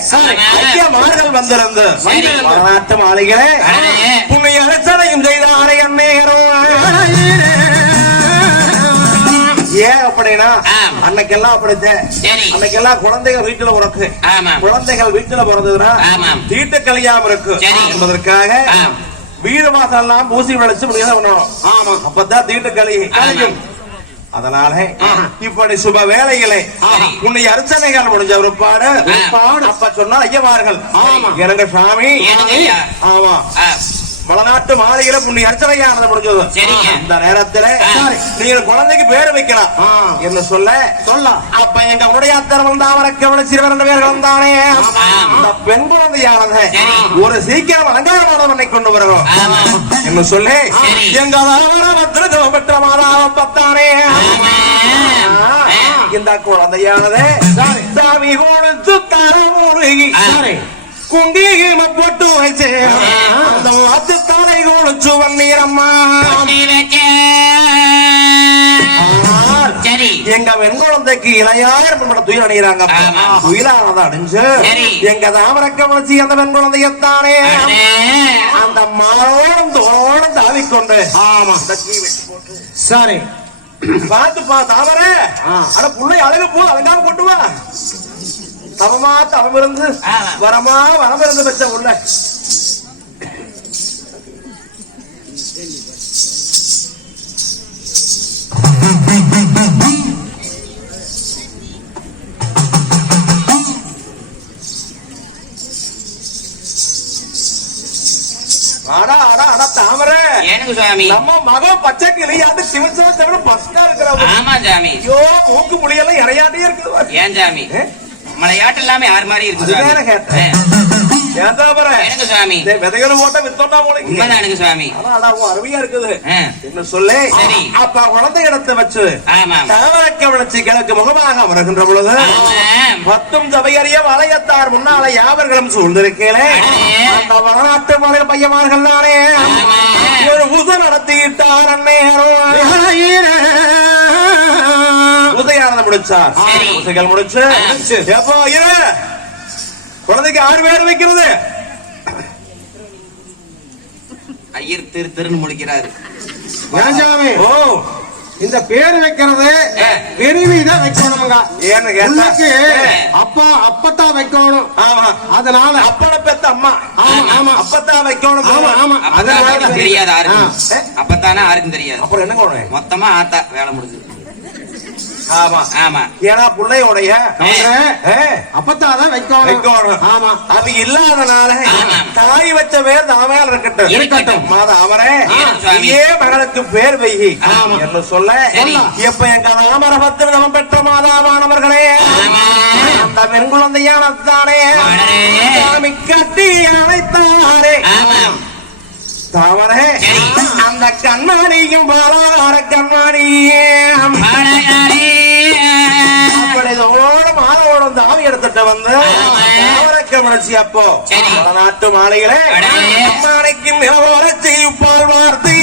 சரி. ஐக்கியமார்கள் வந்திருந்து மாளிகளே ஏன் அப்படின்னா. அன்னைக்கெல்லாம் அப்படித்தான். அன்னைக்கெல்லாம் குழந்தைகள் வீட்டுல ஆமாம். குழந்தைகள் வீட்டுல பிறந்ததுன்னா. தீட்டு கழியாம இருக்கு. என்பதற்காக. வீடு வாசல் எல்லாம் பூசி விளைச்சு முடியாத பண்ணணும். அப்பதான் தீட்டு கழி கழியும் அதனால இப்படி சுப வேலைகளை. உன்னை அர்ச்சனைகள் முடிஞ்ச ஒருபாடு ஆம். அப்ப சொன்னா ஐயமார்கள் ஆமா. எனக்கு சாமி? ஆமா மலநாட்டு மாளிகையில புண்ணி அர்ச்சனையானது முடிஞ்சது சரிங்க. இந்த நேரத்துல ஆ. நீங்க குழந்தைக்கு பேரு வைக்கலாம் ஆ. என்று சொல்ல சொல்லலாம் அப்ப எங்க உடைய அத்தரவன் தாமரக்கவன சிறுவன் ரெண்டு பேர்களும் தானே. இந்த பெண் குழந்தையானது. ஒரு சீக்கிரம் அலங்காரமான பண்ணை கொண்டு வருகிறோம். என்று சொல்லி. எங்க தாமரபத்திரம் பெற்ற மாதாவம் பத்தானே. இந்த குழந்தையானது சாமி கொடுத்து சரி. குங்கிம போட்டு வச்சு ஆனால் சரி. எங்க வெண்குழந்தைக்கு இளையார் துயில் அணிகிறாங்க. துயிலானதை அணிஞ்சு. சரி. எங்க தாமரக்க வளர்ச்சி அந்த வெண் குழந்தையத்தானே. அடே. அந்த மாரோடும் தோளோடும் தாவிக்கொண்டு. ஆமா. சரி. பார்த்து பா தாமர. ஆ. அட புள்ளை அழகு போ அலங்காம கொண்டு வா. தவமா தவம் இருந்து ஆமா. வரமா வரம் இருந்து பெற்ற உள்ள. அடா அடா அடா தாமர. ஏனுங்க சுவாமி? நம்ம மகன் பச்சை சிவசிவ தவிர பஸ்டா இருக்கிறவங்க ஆமா சாமி. ஐயோ மூக்கு முடியெல்லாம் இறையாண்டே இருக்குது. ஏன் சாமி? மலையாட்டு இல்லாம யார் மாதிரி இருக்கு ஏன் சுவாமி. விதைகளை போட்டா உண்மைதானுங்க சுவாமி. உன் அருமையா இருக்குது. என்ன சொல்லு? சரி. அப்ப குழந்தை இடத்தை வச்சு கிழக்கு முகமாக வருகின்ற பொழுது ஆமாம். பத்தும் சபையறிய வளையத்தார் முன்னால யாவர்களும் சூழ்ந்திருக்கேனே அடே. அந்த வடநாட்டு மலை பையமார்கள் தானே. ஒரு புது நடத்திட்டார் அந்நேரம் உதயானந்தம் முடிச்சார். முடிச்சு. எப்போ இரு. குழந்தைக்கு ஆறு பேர் வைக்கிறது. ஐயர் திரு திருன்னு முடிக்கிறாரு ஓ. இந்த பேர் வைக்கிறது விரிவிதான் வைக்கணுங்க ஏன்னு அப்பா அப்பத்தான் வைக்கணும். ஆமா. அதனால அப்பனை பெத்த அம்மா. ஆமா ஆமா. அப்பத்தான் வைக்கணும் ஆமா ஆமா. அதனால தெரியாது. யாருக்கும் அப்பத்தானே யாருக்கும் தெரியாது. அப்புறம் என்ன மொத்தமா ஆத்தா வேலை முடிஞ்சது. ஆமா ஆமா ஏன்னா பிள்ளையோடைய ஏ, அப்பத்தான் தான் வைக்கணும் வைக்கணும். ஆமா அது இல்லாதனால ஆமாம். தாய் வச்ச பேர் தாமையால் இருக்கட்டும் இருக்கட்டும். மாத அவரே மகனுக்கு பேர் வைகி. என்று சொல்ல நம்ம பெற்ற மாதாவானவர்களே. அந்த பெண் குழந்தையானத்தானே. சாமி கட்டி அழைத்தாரே தாமரே. அந்த கண்மணியும் பாலார கண்மணியே எடுத்துட்டு வந்து. தாவரக்க முயற்சி அப்போ. நாட்டு மாளிகளே அடே. அம்மானைக்கு நிலவரச்சி பால் வார்த்தை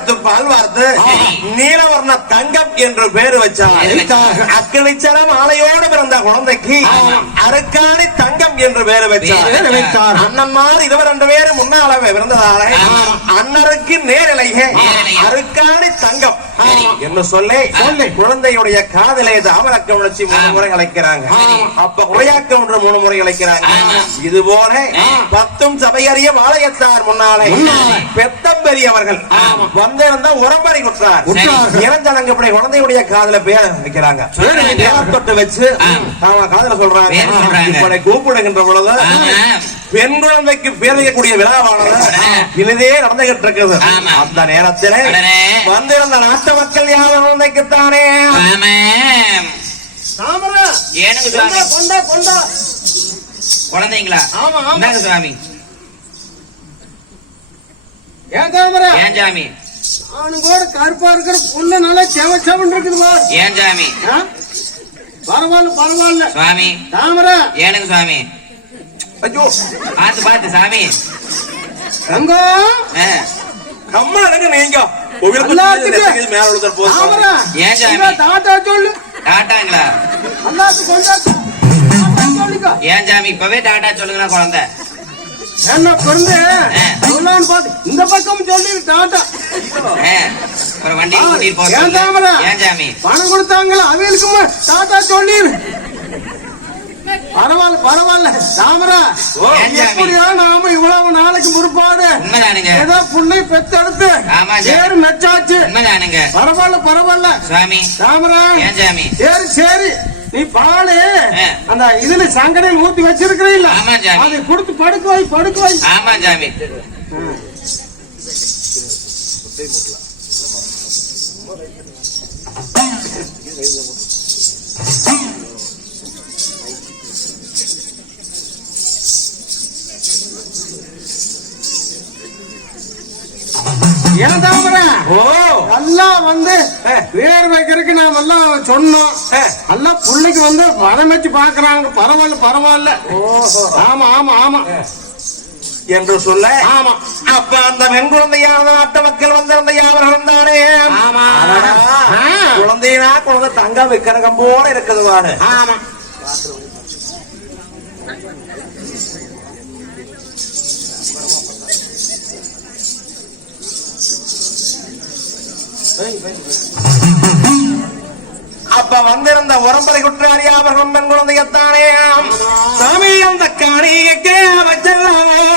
நிலவரத்து பால் வார்த்து சரி. தங்கம் என்று பேரு வச்சார். அக்கிளிச்சலம் ஆலையோடு பிறந்த குழந்தைக்கு. அருக்காணி தங்கம் என்று பேரு வச்சார். அண்ணன்மார் இருவர் ரெண்டு பேரும் முன்னால பிறந்ததால. அன்னருக்கு நேரலையே. அருக்காணி தங்கம். என்று சொல்லி. குழந்தையுடைய காதலை தாமரக்க உணர்ச்சி மூணு. முறை அழைக்கிறாங்க. அப்ப உரையாக்க ஒன்று மூணு முறை அழைக்கிறாங்க. இது போல. பத்தும் சபையறிய வாழையத்தார் முன்னாலே. பெத்தம் பெரியவர்கள். வந்திருந்தா உரம்பரை குற்றார் இப்படி குழந்தையுடைய காதல பேர் வைக்கிறாங்க. தொட்டு வச்சு. அவன் காதல சொல்றாங்க. இப்படி கூப்பிடுகின்ற பொழுது. பெண் குழந்தைக்கு பேர் வைக்கக்கூடிய விழாவானது. இனிதே நடந்துகிட்டு இருக்குது. ஆமா. அந்த நேரத்திலே. வந்திருந்த நாட்டு மக்கள் யாரும் குழந்தைக்குத்தானே குழந்தைங்களா? ஆமா, சுவாமி? ஏன் தாமரை? ஏன் சாமி அவனு கூட கருப்பா இருக்கிற புல்ல நல்லா செவ செவன் இருக்குது பார். ஏன் சாமி? பரவாயில்ல பரவாயில்ல. சுவாமி. தாமரை. ஏனுங்க சுவாமி? ஐயோ. பார்த்து சாமி. ஆ, அம்மா எனக்கு நீங்க. ஏன் சாமி? டாட்டா சொல்லுங்க இப்பவே டாட்டா சொல்லுங்களா குழந்தை. என்ன பிறந்து ஆ. சொல்லலாம்னு பார்த்து இந்த பக்கம் சொல்லி டாட்டா. ஆ, அப்புறம் வண்டி கூட்டிட்டு போக ஏன் சொல்லு. தாமரை? ஏன் சாமி? பணம் கொடுத்தாங்களா? அவங்களுக்கும் டாட்டா சொல்லிரு. பரவாயில்ல பரவாயில்ல. தாமரா சாமி? எப்படியோ நாம இவ்வளவு நாளைக்கு முற்பாடு ஏதோ புண்ணை பெத்தெடுத்து சாமி. சேரு மெச்சாச்சு. பரவாயில்ல பரவாயில்ல. சுவாமி. தாமரா. சாமி? சரி சரி. நீ பாலு. அந்த இதுல சங்கடையில் ஊத்தி வச்சிருக்கிறீல்ல. ஆமா சாமி. அதை கொடுத்து படுக்க வை படுக்க வை. ஆமா சாமி ஏன் தாமரா ஓ. நல்லா வந்து. பேர் வைக்கிறதுக்கு நாம எல்லாம் சொன்னோம். நல்லா புள்ளைக்கு வந்து படம் வச்சு பாக்குறாங்க பரவாயில்ல. பரவாயில்ல. ஆமா ஆமா ஆமா. என்று சொல்ல ஆமா. அப்ப அந்த பெண் குழந்தையான நாட்டு மக்கள் வந்திருந்த யாவரும் தானே? ஆமா. குழந்தைனா குழந்தை தங்க விக்கிரகம் போல இருக்குது வாரு ஆமா. அப்ப வந்திருந்த உரம்பரை குற்றாரி அவர்கள் பெண் குழந்தையத்தானே? சாமி அந்த காணிக்கு வச்சல்லவோ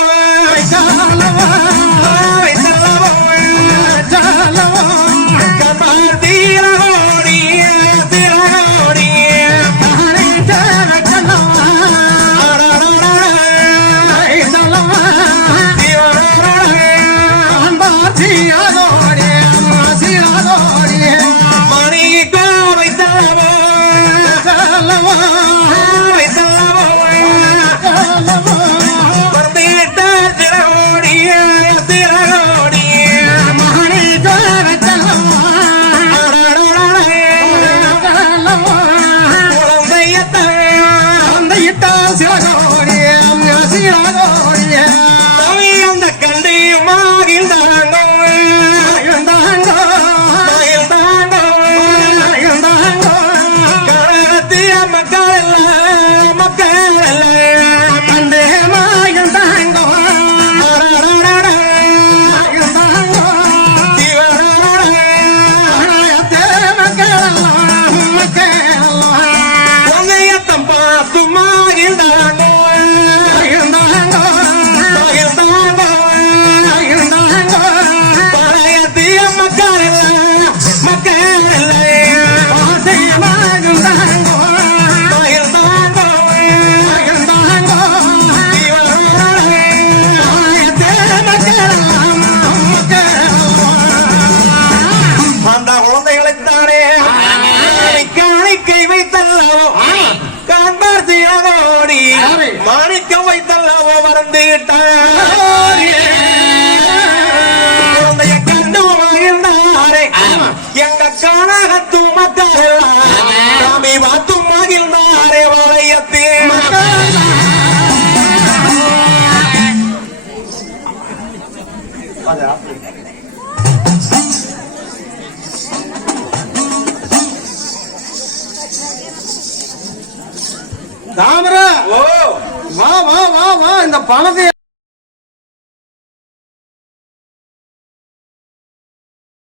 ஆமே. மாணிக்கம் வைத்தல்லவோ மறந்துட்டான் குழந்தைய கண்டு மகிழ்ந்தாரே. எங்க காணகத்து மக்கள் சாமி பார்த்து மகிழ்ந்தாரே வளையத்தே தாமரா! ஓ! வா வா வா வா இந்த பணத்தை